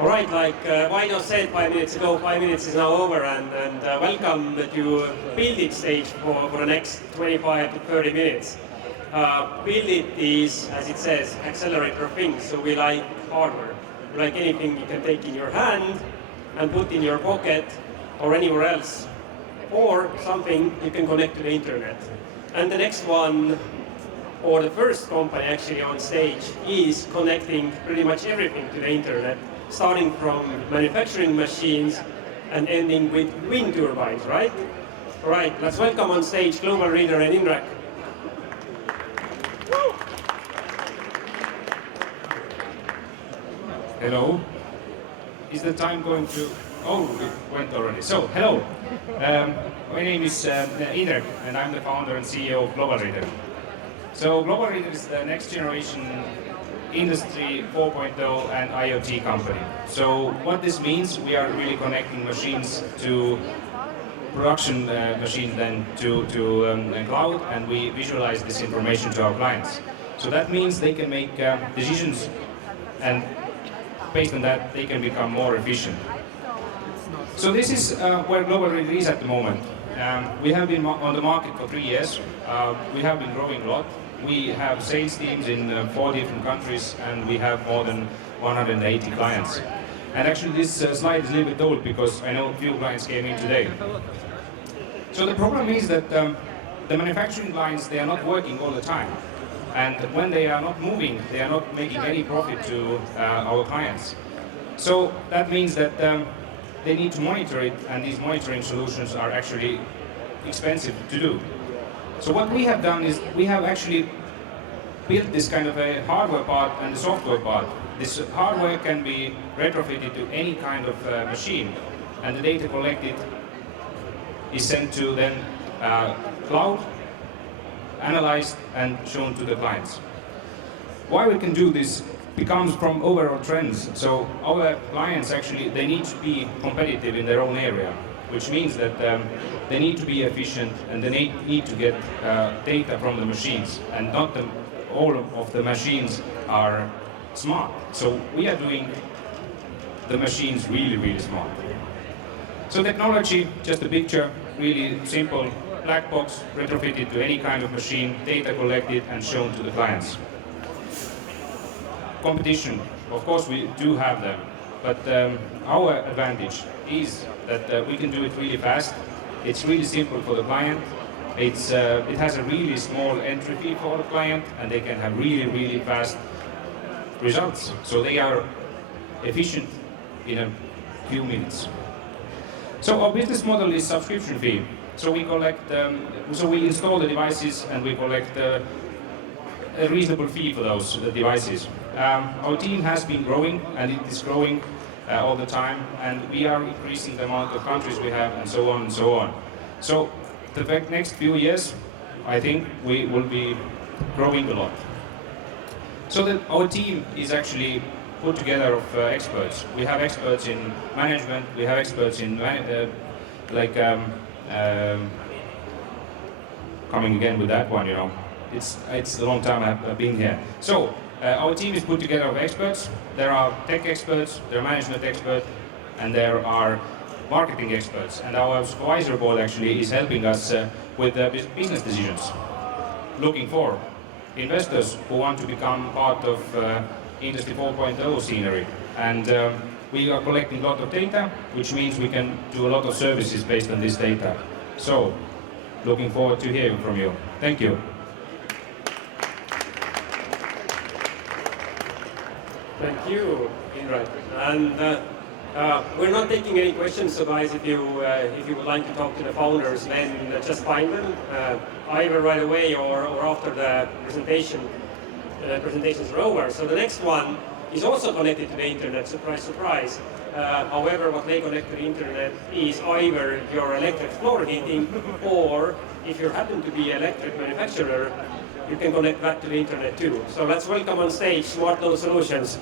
All right, why not said 5 minutes ago, 5 minutes is now over, and welcome to Buildit stage for the next 25 to 30 minutes. Buildit is, as it says, accelerator of things, so we like hardware. We like anything you can take in your hand and put in your pocket or anywhere else, or something you can connect to the internet. And the next one, or the first company actually on stage, is connecting pretty much everything to the internet, starting from manufacturing machines and ending with wind turbines, right? All right, let's welcome on stage Global Reader and Indrek. Hello. Is the time going to... Oh, it went already. So, hello. My name is Indrek, and I'm the founder and CEO of Global Reader. So, Global Reader is the next generation Industry 4.0 and IoT company. So, what this means, we are really connecting machines to production machines, then to cloud, and we visualize this information to our clients. So that means they can make decisions, and based on that, they can become more efficient. So this is where Global Reader is at the moment. We have been on the market for 3 years. We have been growing a lot. We have sales teams in 4 different countries, and we have more than 180 clients. And actually this slide is a little bit old because I know a few clients came in today. So the problem is that the manufacturing lines, they are not working all the time. And when they are not moving, they are not making any profit to our clients. So that means that they need to monitor it, and these monitoring solutions are actually expensive to do. So what we have done is we have actually built this kind of a hardware part and the software part. This hardware can be retrofitted to any kind of machine, and the data collected is sent to then cloud, analyzed and shown to the clients. Why we can do this becomes from overall trends. So our clients actually, they need to be competitive in their own area, which means that they need to be efficient, and they need to get data from the machines, and not all of the machines are smart. So we are doing the machines really, really smart. So technology, just a picture, really simple, black box, retrofitted to any kind of machine, data collected and shown to the clients. Competition, of course we do have them, but our advantage is that we can do it really fast. It's really simple for the client. It has a really small entry fee for the client, and they can have really, really fast results. So they are efficient in a few minutes. So our business model is subscription fee. So we collect, so we install the devices, and we collect a reasonable fee for those devices. Our team has been growing, and it is growing all the time, and we are increasing the amount of countries we have, and so on and so on. So the next few years, I think we will be growing a lot. So our team is actually put together of experts. We have experts in management, we have experts in coming again with that one, you know. It's a long time I've been here. So our team is put together of experts. There are tech experts, there are management experts, and there are marketing experts. And our supervisor board actually is helping us with business decisions. Looking for investors who want to become part of Industry 4.0 scenery. And we are collecting a lot of data, which means we can do a lot of services based on this data. So, looking forward to hearing from you. Thank you. Thank you, Indrek. And we're not taking any questions, so guys, if you would like to talk to the founders, then just find them either right away or after the presentations are over. So the next one is also connected to the internet, surprise, surprise. However, what they connect to the internet is either your electric floor heating, or if you happen to be an electric manufacturer, you can connect that to the internet too. So let's welcome on stage Smart Load Solutions.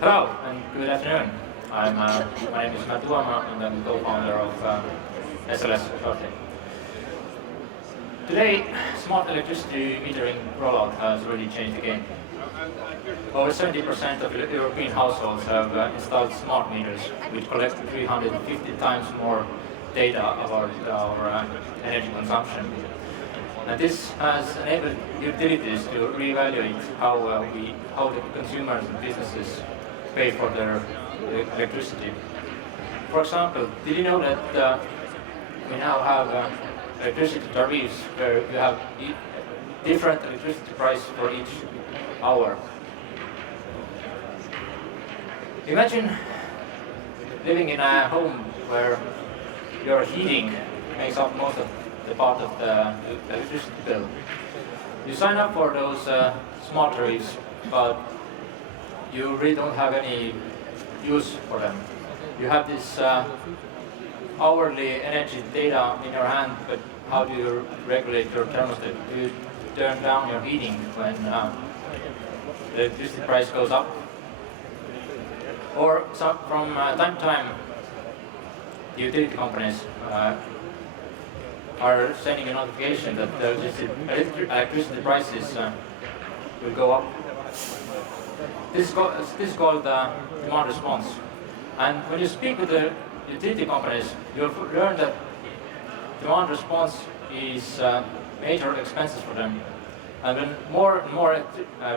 Hello and good afternoon. My name is Matt Tuoma, and I'm the co-founder of SLS shortly. Today, smart electricity metering rollout has really changed the game. Over 70% of European households have installed smart meters, which collect 350 times more data about our energy consumption. And this has enabled utilities to reevaluate how the consumers and businesses pay for their electricity. For example, did you know that we now have electricity tariffs where you have different electricity price for each hour? Imagine living in a home where your heating makes up most of the part of the electricity bill. You sign up for those smart tariffs, but you really don't have any use for them. You have this hourly energy data in your hand, but how do you regulate your thermostat? Do you turn down your heating when the electricity price goes up? Or from time to time, the utility companies are sending a notification that the electricity prices will go up. This is called demand response. And when you speak with the utility companies, you'll learn that demand response is major expenses for them. And when more and more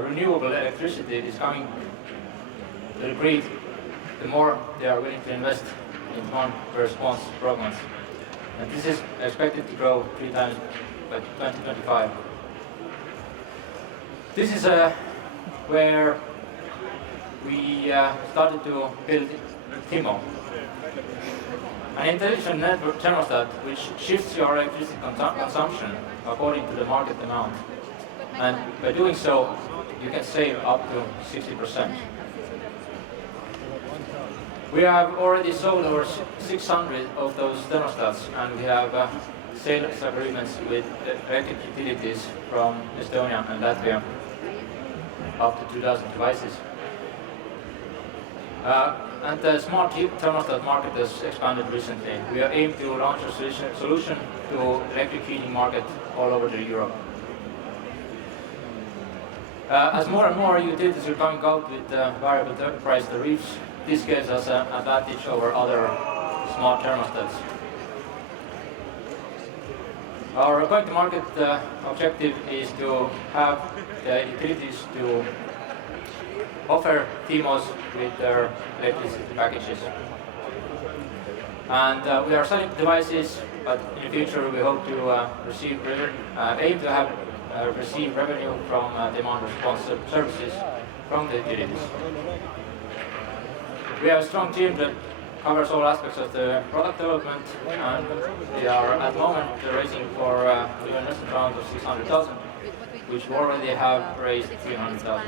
renewable electricity is coming to the grid, the more they are willing to invest in demand response programs. And this is expected to grow 3 times by 2025. This is where we started to build TIMO, an intelligent network thermostat which shifts your electricity consumption according to the market demand. And by doing so, you can save up to 60%. We have already sold over 600 of those thermostats, and we have sales agreements with electric utilities from Estonia and Latvia, up to 2,000 devices. And the smart thermostat market has expanded recently. We are aiming to launch a solution to electric heating market all over Europe. As more and more utilities are coming out with variable price tariffs, this gives us an advantage over other smart thermostats. Our going-to-market objective is to have the utilities to offer TIMOs with their electricity packages. And we are selling devices, but in the future we hope to aim to have receive revenue from demand response services from the utilities. We have a strong team that covers all aspects of the product development, and we are at the moment raising for an investment round of 600,000, which we already have raised 300,000.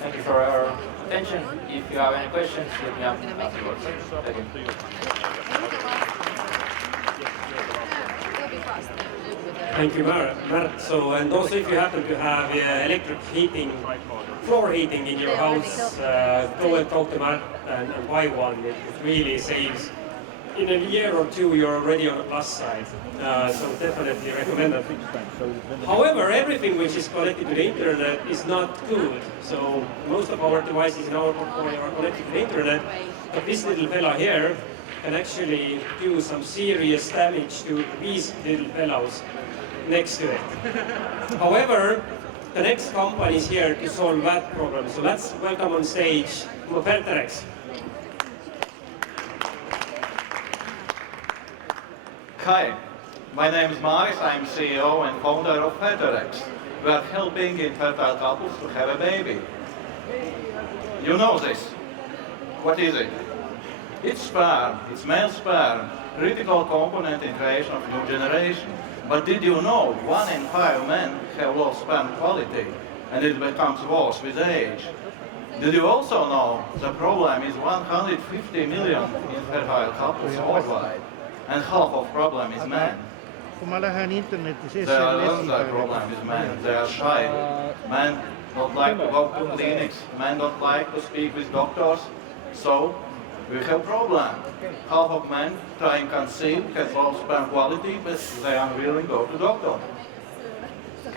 Thank you for your attention. If you have any questions, hit me up afterwards. Thank you. Thank you, Mart. So, and also if you happen to have electric heating, floor heating in your house, go and talk to Mart and buy one. It really saves. In a year or two, you're already on the plus side. So definitely recommend that. However, everything which is connected to the internet is not good. So most of our devices in our portfolio are connected to the internet, but this little fella here can actually do some serious damage to these little fellows next to it. However, the next company is here to solve that problem. So let's welcome on stage Moderator. Hi, my name is Maris. I'm CEO and founder of Fertilex. We are helping infertile couples to have a baby. You know this. What is it? It's sperm. It's male sperm, critical component in creation of new generation. But did you know 1 in 5 men have low sperm quality, and it becomes worse with age? Did you also know the problem is 150 million infertile couples worldwide, and half of problem is men? Kun mä lähden internetissä The other problem is men. They are shy. Men don't like to go to clinics. Men don't like to speak with doctors. So We have problem. Half of men trying to conceive has low sperm quality, but they are unwilling to go to doctor.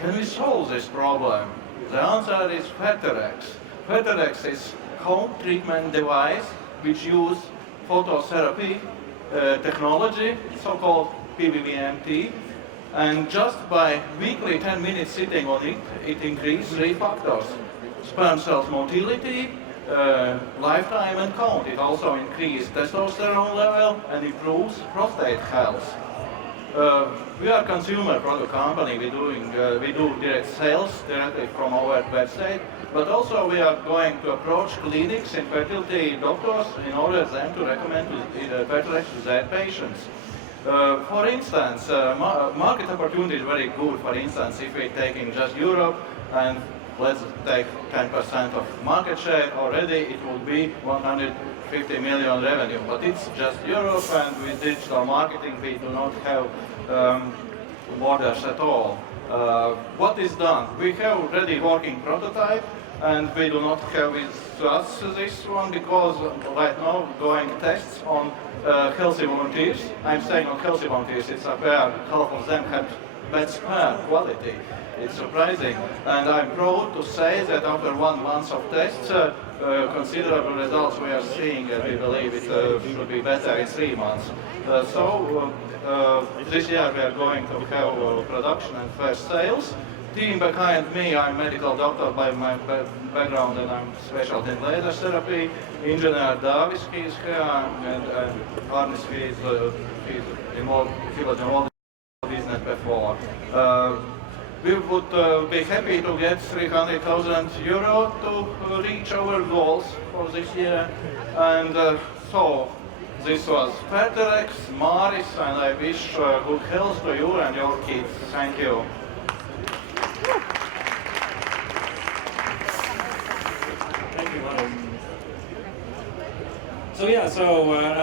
Can we solve this problem? The answer is Ferterex. Ferterex is home treatment device which use phototherapy technology, so-called PVVMT, and just by weekly 10 minutes sitting on it, it increases 3 factors: sperm cells motility, lifetime and count. It also increases testosterone level and improves prostate health. We are a consumer product company. We do direct sales directly from our website, but also we are going to approach clinics and fertility doctors in order for them to recommend Fertilex to their patients. For instance, market opportunity is very good. For instance, if we're taking just Europe and let's take 10% of market share already, it will be 150 million revenue. But it's just Europe, and with digital marketing, we do not have borders at all. What is done? We have already working prototype, and we do not have with us this one because right now going tests on healthy volunteers. I'm saying on healthy volunteers, it's where half of them have bad sperm quality. It's surprising, and I'm proud to say that after 1 month of tests, considerable results we are seeing, and we believe it should be better in 3 months. This year we are going to have production and first sales. Team behind me, I'm medical doctor by my background, and I'm specialist in laser therapy. Engineer Davis, he's here, and Arnis, he was involved in business before. We would be happy to get 300,000 euro to reach our goals for this year. And so, this was Ferterex, Maris, and I wish good health to you and your kids. Thank you. Thank you, Maris. So yeah,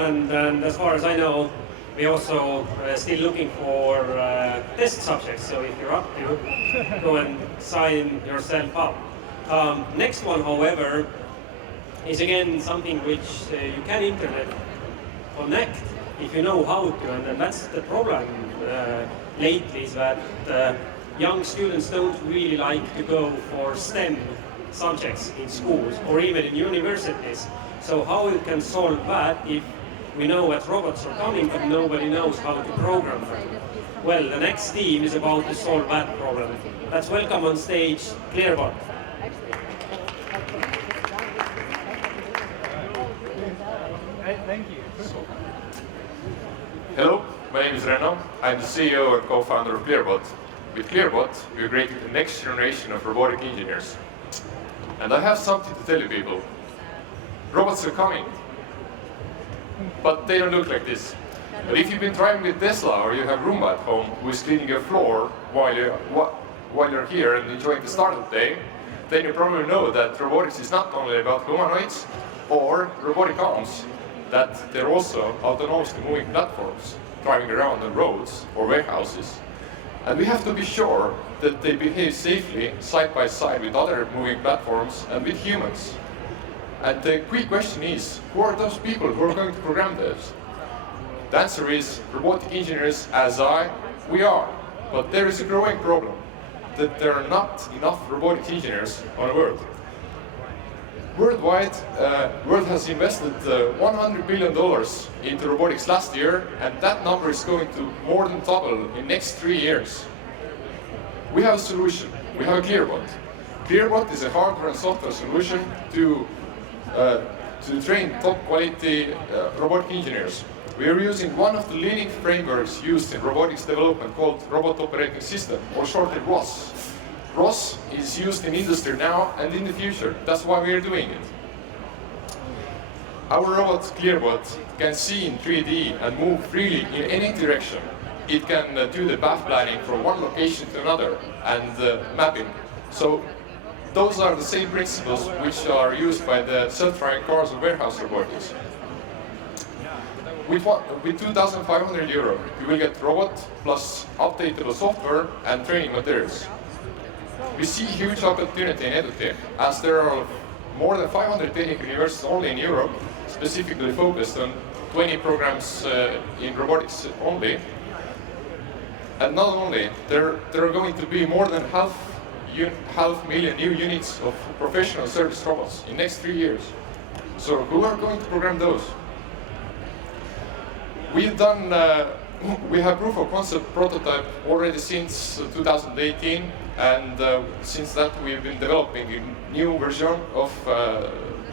and as far as I know, we're also still looking for test subjects, so if you're up to, go and sign yourself up. Next one, however, is again something which you can internet connect if you know how to, and that's the problem lately, is that young students don't really like to go for STEM subjects in schools or even in universities. So how you can solve that if we know that robots are coming, but nobody knows how to program them? Well, the next team is about to solve that problem. Let's welcome on stage Clearbot. Thank you. Hello, my name is Renno. I'm the CEO and co-founder of Clearbot. With Clearbot, we created the next generation of robotic engineers. And I have something to tell you people. Robots are coming. But they don't look like this. But if you've been driving with Tesla or you have Roomba at home who is cleaning your floor while you're here and enjoying the startup day, then you probably know that robotics is not only about humanoids or robotic arms, that they're also autonomously moving platforms, driving around on roads or warehouses. And we have to be sure that they behave safely side by side with other moving platforms and with humans. And the quick question is, who are those people who are going to program this? The answer is robotic engineers, we are. But there is a growing problem that there are not enough robotic engineers on the world. Worldwide, world has invested $100 billion into robotics last year, and that number is going to more than double in next 3 years. We have a solution. We have a Clearbot. Clearbot is a hardware and software solution to train top quality robotic engineers. We are using one of the leading frameworks used in robotics development called Robot Operating System, or shortly ROS. ROS is used in industry now and in the future. That's why we are doing it. Our robot Clearbot can see in 3D and move freely in any direction. It can do the path planning from one location to another and mapping. So those are the same principles which are used by the self-driving cars and warehouse robotics. With 2,500 euro, you will get robot plus updatable software and training materials. We see huge opportunity in edutech, as there are more than 500 technical universities only in Europe, specifically focused on 20 programs in robotics only. And not only, there are going to be more than half million new units of professional service robots in next 3 years. So who are going to program those? We've done, we have proof of concept prototype already since 2018, and since that we've been developing a new version of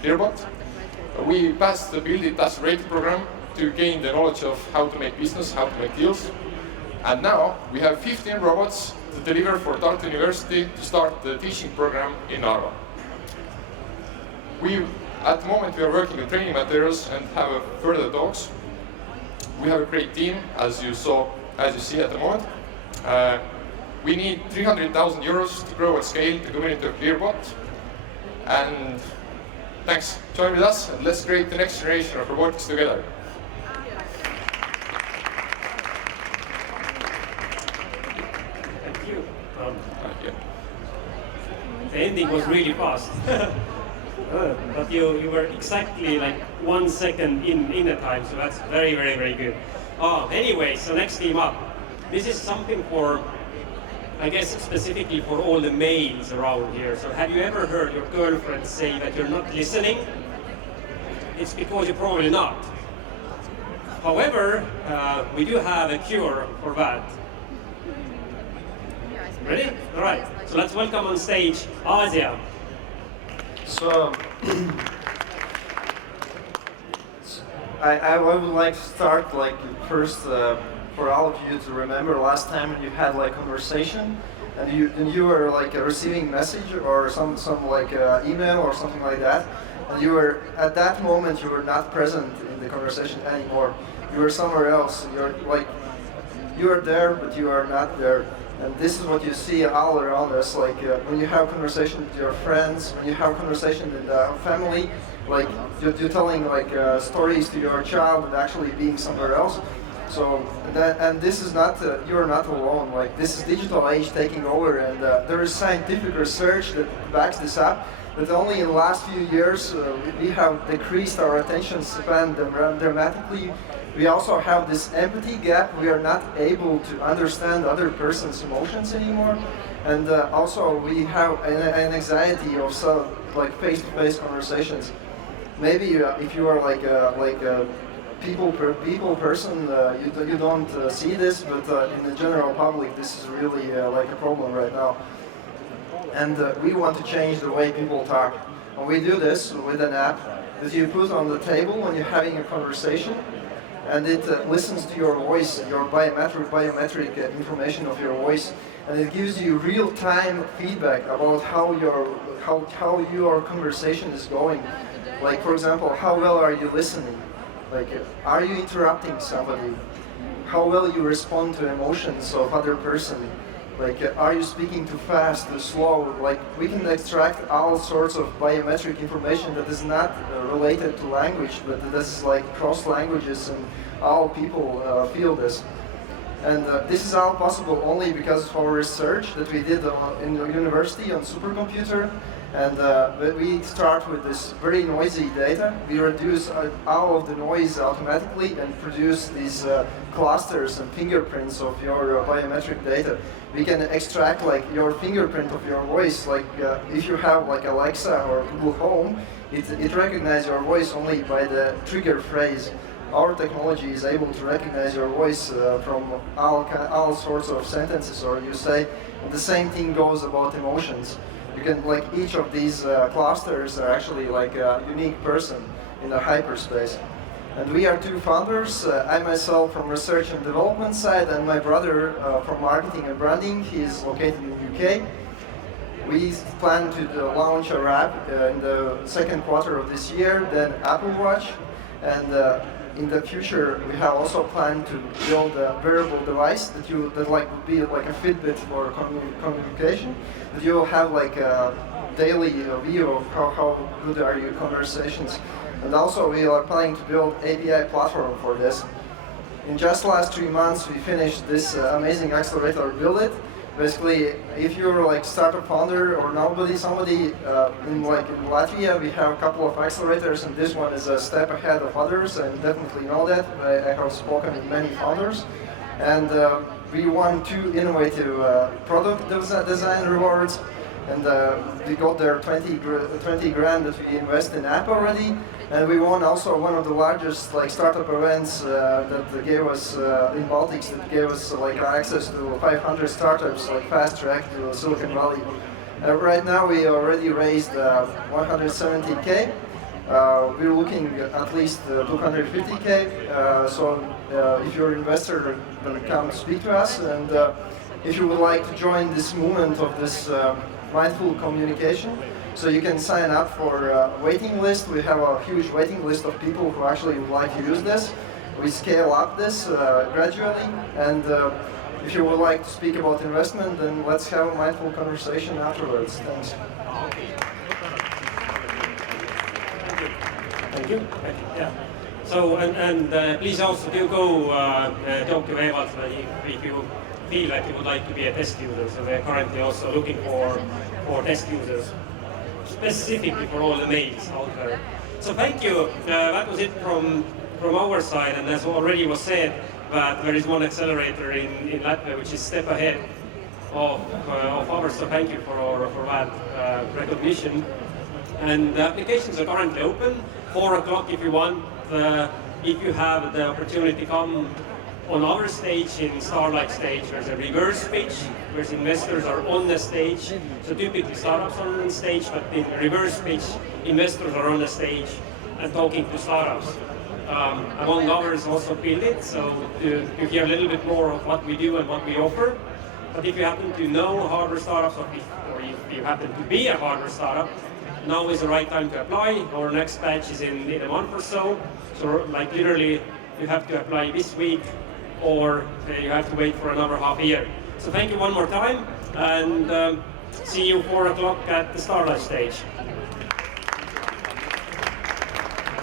Clearbot. We passed the Buildit accelerator program to gain the knowledge of how to make business, how to make deals. And now we have 15 robots to deliver for Tartu University to start the teaching program in Narva. At the moment we are working on training materials and have further talks. We have a great team, as you see at the moment. We need 300,000 euros to grow at scale the community of Clearbot. And thanks, join with us and let's create the next generation of robotics together. Thank you. Thank you. The ending was really fast. But you were exactly like 1 second in the time, so that's very, very, very good. Anyway, so next team up. This is something for, I guess, specifically for all the males around here. So have you ever heard your girlfriend say that you're not listening? It's because you're probably not. However, we do have a cure for that. Ready? All right. So let's welcome on stage Asia. So, I would like to start like first for all of you to remember last time you had like conversation and you were like receiving message or some like email or something like that, and you were at that moment you were not present in the conversation anymore. You were somewhere else. You're like you are there but you are not there. And this is what you see all around us, like when you have conversation with your friends, when you have conversation with family, like you're telling like stories to your child and actually being somewhere else. So, and this is not, you're not alone, like this is digital age taking over, and there is scientific research that backs this up, that only in the last few years we have decreased our attention span dramatically. We also have this empathy gap. We are not able to understand other person's emotions anymore, and also we have an anxiety of like face-to-face conversations. Maybe if you are like a people person, you don't see this, but in the general public, this is really like a problem right now. And we want to change the way people talk. And we do this with an app that you put on the table when you're having a conversation. And it listens to your voice, your biometric information of your voice, and it gives you real-time feedback about how your conversation is going. Like, for example, how well are you listening? Like, are you interrupting somebody? How well you respond to emotions of other person? Like, are you speaking too fast, too slow? Like, we can extract all sorts of biometric information that is not related to language, but this is like cross languages, and all people feel this. And this is all possible only because of our research that we did in the university on supercomputer. And we start with this very noisy data. We reduce all of the noise automatically and produce these clusters and fingerprints of your biometric data. We can extract like your fingerprint of your voice. Like if you have like Alexa or Google Home, it recognizes your voice only by the trigger phrase. Our technology is able to recognize your voice from all sorts of sentences or you say. And the same thing goes about emotions. You can, like, each of these clusters are actually like a unique person in the hyperspace. And we are two founders, I myself from research and development side, and my brother from marketing and branding. He is located in the UK. We plan to launch our app in the second quarter of this year, then Apple Watch, and in the future we have also planned to build a wearable device that like would be like a Fitbit for communication. That you will have like a daily view of how good are your conversations. And also we are planning to build API platform for this. In just last 3 months we finished this amazing accelerator Buildit. Basically, if you're like startup founder or somebody in Latvia, we have a couple of accelerators, and this one is a step ahead of others, and definitely know that. I have spoken with many founders, and we won 2 innovative product design rewards, and we got there 20 grand that we invest in app already, and we won also one of the largest startup events that gave us in Baltics, that gave us access to 500 startups, fast track to Silicon Valley. Right now we already raised 170K. We're looking at least 250K. So if you're an investor, then come speak to us. And if you would like to join this movement of this mindful communication, so you can sign up for a waiting list. We have a huge waiting list of people who actually would like to use this. We scale up this gradually, and if you would like to speak about investment, then let's have a mindful conversation afterwards. Thanks. Thank you. Yeah. So, and please also do go talk to Evald if you feel like you would like to be a test user. So we're currently also looking for test users, specifically for all the mails out there. So thank you. That was it from our side, and as already was said, that there is one accelerator in Latvia which is step ahead of ours. So thank you for that recognition. And the applications are currently open. 4 o'clock if you want. If you have the opportunity, come on our stage, in Starlight stage, there's a reverse pitch, where investors are on the stage. So typically startups are on the stage, but in reverse pitch, investors are on the stage and talking to startups. Among others, also Buildit, so to hear a little bit more of what we do and what we offer. But if you happen to know hardware startups, or if you happen to be a hardware startup, now is the right time to apply. Our next batch is in a month or so. So literally, you have to apply this week, or you have to wait for another half a year. So thank you one more time, and see you 4 o'clock at the Starlight stage.